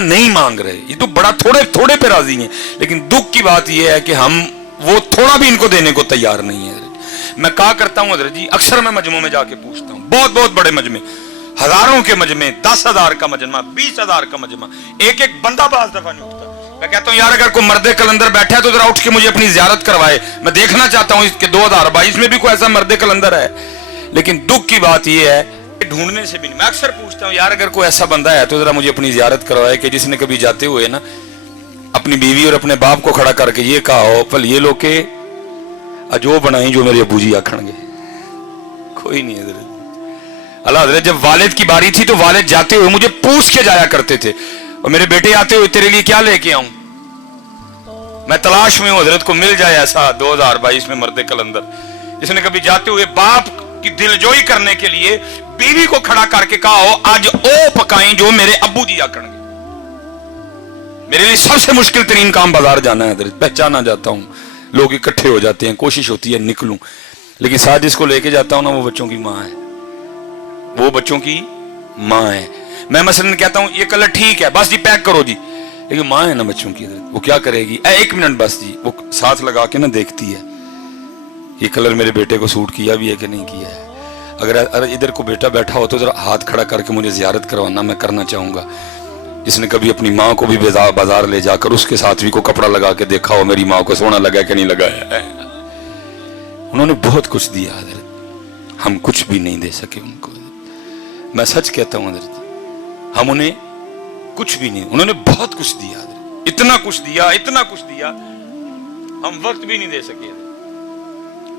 نہیں مانگ رہے, یہ تو بڑا تھوڑے تھوڑے پہ راضی ہیں, لیکن دکھ کی بات یہ ہے کہ ہم وہ تھوڑا بھی ان کو دینے کو تیار نہیں ہے. میں کہا کرتا ہوں حضرت جی, اکثر میں مجمعوں میں جا کے پوچھتا ہوں, بہت بہت بڑے مجمع, ہزاروں کے مجمع, 10,000 کا مجمع, 20,000 کا مجمع, ایک ایک بندہ بعض دفعہ نہیں اٹھتا. میں کہتا ہوں یار اگر کوئی مرد کلندر بیٹھا ہے تو ذرا اٹھ کے مجھے اپنی زیارت کروائے, میں دیکھنا چاہتا ہوں کہ 2022 میں بھی کوئی ایسا مرد کلندر ہے. لیکن دکھ کی بات یہ ہے کہ ڈھونڈنے سے بھی نہیں. میں اکثر پوچھتا ہوں یار اگر کوئی ایسا بندہ ہے تو ذرا مجھے اپنی زیارت کروائے کہ جس نے کبھی جاتے ہوئے نا اپنی بیوی اور اپنے باپ کو کھڑا کر کے یہ کہا ہو پل یہ لو کہ جو بنائیں جو میرے ابو جی آکھن گے. کوئی نہیں حضرت. اللہ حضرت جب والد کی باری تھی تو والد جاتے ہوئے مجھے پوچھ کے جایا کرتے تھے, اور میرے بیٹے آتے ہوئے تیرے لیے کیا لے کے آؤں. میں تلاش میں ہوں حضرت کو مل جائے ایسا 2022 میں مرد کلندر جس نے کبھی جاتے ہوئے باپ کی دلجوئی کرنے کے لیے بیوی کو کھڑا کر کے کہا ہو آج او پکائیں جو میرے ابو جی آکھن گے. میرے لیے سب سے مشکل ترین کام بازار جانا ہے حضرت. پہچانا جاتا ہوں, لوگ اکٹھے ہو جاتے ہیں, کوشش ہوتی ہے نکلوں, لیکن ساتھ جس کو لے کے جاتا ہوں نا وہ بچوں کی ماں ہے, وہ بچوں کی ماں ہے. میں مثلا کہتا ہوں یہ کلر ٹھیک ہے بس جی پیک کرو جی, لیکن ماں ہے نا بچوں کی, وہ کیا کرے گی, ایک منٹ بس جی, وہ ساتھ لگا کے نا دیکھتی ہے یہ کلر میرے بیٹے کو سوٹ کیا بھی ہے کہ نہیں کیا ہے. اگر ادھر کو بیٹا بیٹھا ہو تو ذرا ہاتھ کھڑا کر کے مجھے زیارت کروانا, میں کرنا چاہوں گا. جس نے کبھی اپنی ماں کو بھی بازار لے جا کر اس کے ساتھ بھی کو کپڑا لگا کے دیکھا ہو میری ماں کو سونا لگا کہ نہیں لگایا. انہوں نے بہت کچھ دیا حضرت, ہم کچھ بھی نہیں دے سکے ان کو. میں سچ کہتا ہوں حضرت, ہم انہیں کچھ بھی نہیں, انہوں نے بہت کچھ دیا حضرت, اتنا کچھ دیا, اتنا کچھ دیا, ہم وقت بھی نہیں دے سکے.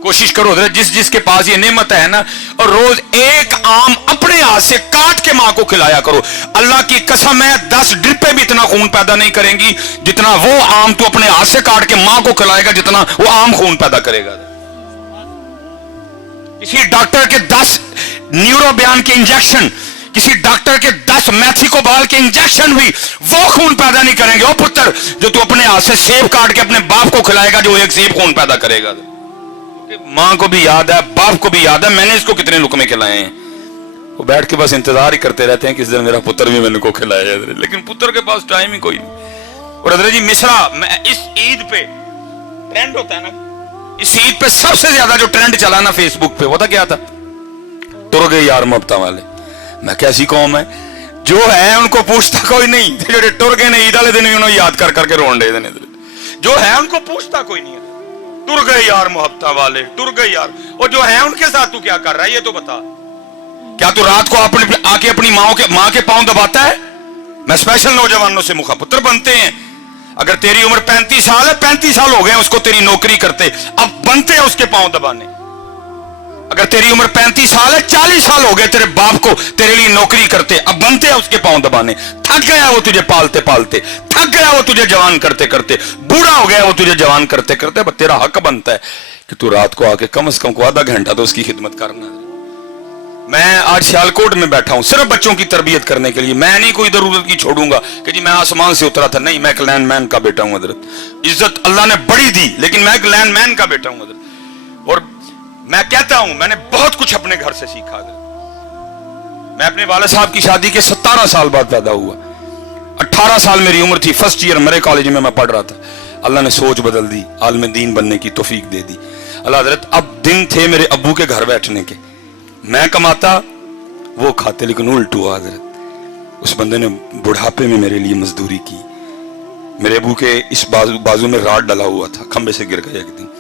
کوشش کرو حضرت جس جس کے پاس یہ نعمت ہے نا, اور روز ایک آم اپنے ہاتھ سے کاٹ کے ماں کو کھلایا کرو. اللہ کی قسم ہے 10 ڈرپیں بھی اتنا خون پیدا نہیں کریں گی جتنا وہ آم تو اپنے ہاتھ سے کاٹ کے ماں کو کھلائے گا جتنا وہ آم خون پیدا کرے گا. کسی ڈاکٹر کے 10 نیورو بیان کے انجیکشن, کسی ڈاکٹر کے 10 میتھیکوبال کے انجیکشن بھی وہ خون پیدا نہیں کریں گے. او پتر جو تو اپنے ہاتھ سے سیب کاٹ کے اپنے باپ کو کھلائے گا جو ایک سیب خون پیدا کرے گا. ماں کو بھی یاد ہے, باپ کو بھی یاد ہے میں نے اس کو کتنے لقمے کھلائے ہیں. وہ بیٹھ کے بس انتظار ہی کرتے رہتے ہیں کہ اس دن میرا پتر بھی میں نے کو کھلایا ہے, لیکن پتر کے پاس ٹائم ہی کوئی نہیں. اور حضرت جی مصرا اس عید پہ ٹرینڈ ہوتا ہے نا, اس عید پہ سب سے زیادہ جو ٹرینڈ چلا نا فیس بک پہ وہ تھا کیا تھا, تر گئے یار محبتاں والے. میں کیسی قوم ہے جو ہے ان کو پوچھتا کوئی نہیں, جو ٹر گئے عید والے دن انہوں یاد کر کر کے رون دے دینے, جو ہے ان کو پوچھتا کوئی نہیں. ٹر گئے یار محبتاں والے, ٹر گئے یار, اور جو ہے ان کے ساتھ تو کیا کر رہا ہے یہ تو بتا. کیا تو رات کو آ کے اپنی ماں کے پاؤں دباتا ہے. میں اسپیشل نوجوانوں سے مخاطب بنتے ہیں, اگر تیری عمر 35 سال ہے, 35 سال ہو گئے اس کو تیری نوکری کرتے, اب بنتے ہیں اس کے پاؤں دبانے. اگر تیری عمر 35 سال ہے, 40 سال ہو گئے تیرے باپ کو تیرے لیے نوکری کرتے, اب بنتے ہیں اس کے پاؤں دبانے. تھک گیا وہ تجھے پالتے پالتے, تھک گیا وہ تجھے جوان کرتے کرتے, بوڑھا ہو گیا وہ تجھے جوان کرتے کرتے. اب تیرا حق بنتا ہے کہ تو رات کو آ کے کم از کم کو آدھا گھنٹہ تو اس کی خدمت کرنا. میں آج سیالکوٹ میں بیٹھا ہوں صرف بچوں کی تربیت کرنے کے لیے. میں نہیں کوئی ضرورت کی چھوڑوں گا کہ جی میں آسمان سے اترا تھا, نہیں, میں ایک لینڈ مین کا بیٹا ہوں حضرت. عزت اللہ نے بڑی دی لیکن میں ایک لینڈ مین کا بیٹا ہوں حضرت. اور میں کہتا ہوں میں نے بہت کچھ اپنے گھر سے سیکھا حضرت. میں اپنے والد صاحب کی شادی کے 17 سال بعد پیدا ہوا. 18 سال میری عمر تھی, فرسٹ ایئر مرے کالج میں پڑھ رہا تھا. اللہ نے سوچ بدل دی, عالم دین بننے کی توفیق دے دی. اللہ حضرت اب دن تھے میرے ابو کے گھر بیٹھنے کے, میں کماتا وہ کھاتے, لیکن الٹ ہوا حضرت. اس بندے نے بڑھاپے میں میرے لیے مزدوری کی. میرے ابو کے اس بازو میں راڈ ڈلا ہوا تھا, کھمبے سے گر گیا ایک دن.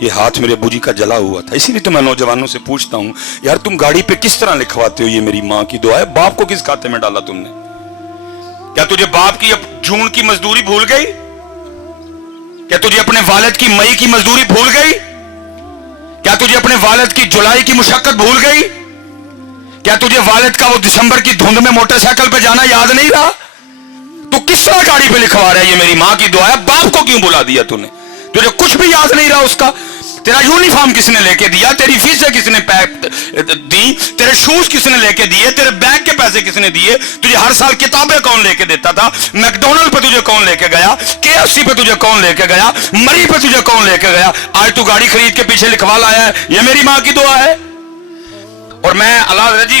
یہ ہاتھ میرے ابو جی کا جلا ہوا تھا. اسی لیے تو میں نوجوانوں سے پوچھتا ہوں یار تم گاڑی پہ کس طرح لکھواتے ہو یہ میری ماں کی دعا ہے, باپ کو کس کھاتے میں ڈالا تم نے. کیا تجھے باپ کی جون کی مزدوری بھول گئی, کیا تجھے اپنے والد کی مئی کی مزدوری بھول گئی, کیا تجھے اپنے والد کی جولائی کی مشقت بھول گئی, کیا تجھے والد کا وہ دسمبر کی دھند میں موٹر سائیکل پہ جانا یاد نہیں رہا. تو کس طرح گاڑی پہ لکھوا رہا ہے یہ میری ماں کی دعا ہے, باپ کو کیوں بلا دیا تو نے, تجھے کچھ بھی یاد نہیں رہا اس کا. تیرا یونیفارم کس نے لے کے دیا, تیری فیسیں کس نے دی, تیرے شوز کس نے لے کے دیے, تیرے بیگ کے پیسے کس نے دیے, تجھے ہر سال کتابیں کون لے کے دیتا تھا, میکڈونلڈ پہ تجھے کون لے کے گیا, KFC پہ تجھے کون لے کے گیا, مری پہ تجھے کون لے کے گیا. آج تو گاڑی خرید کے پیچھے لکھوا لایا ہے یہ میری ماں کی دعا ہے. اور میں اللہ جی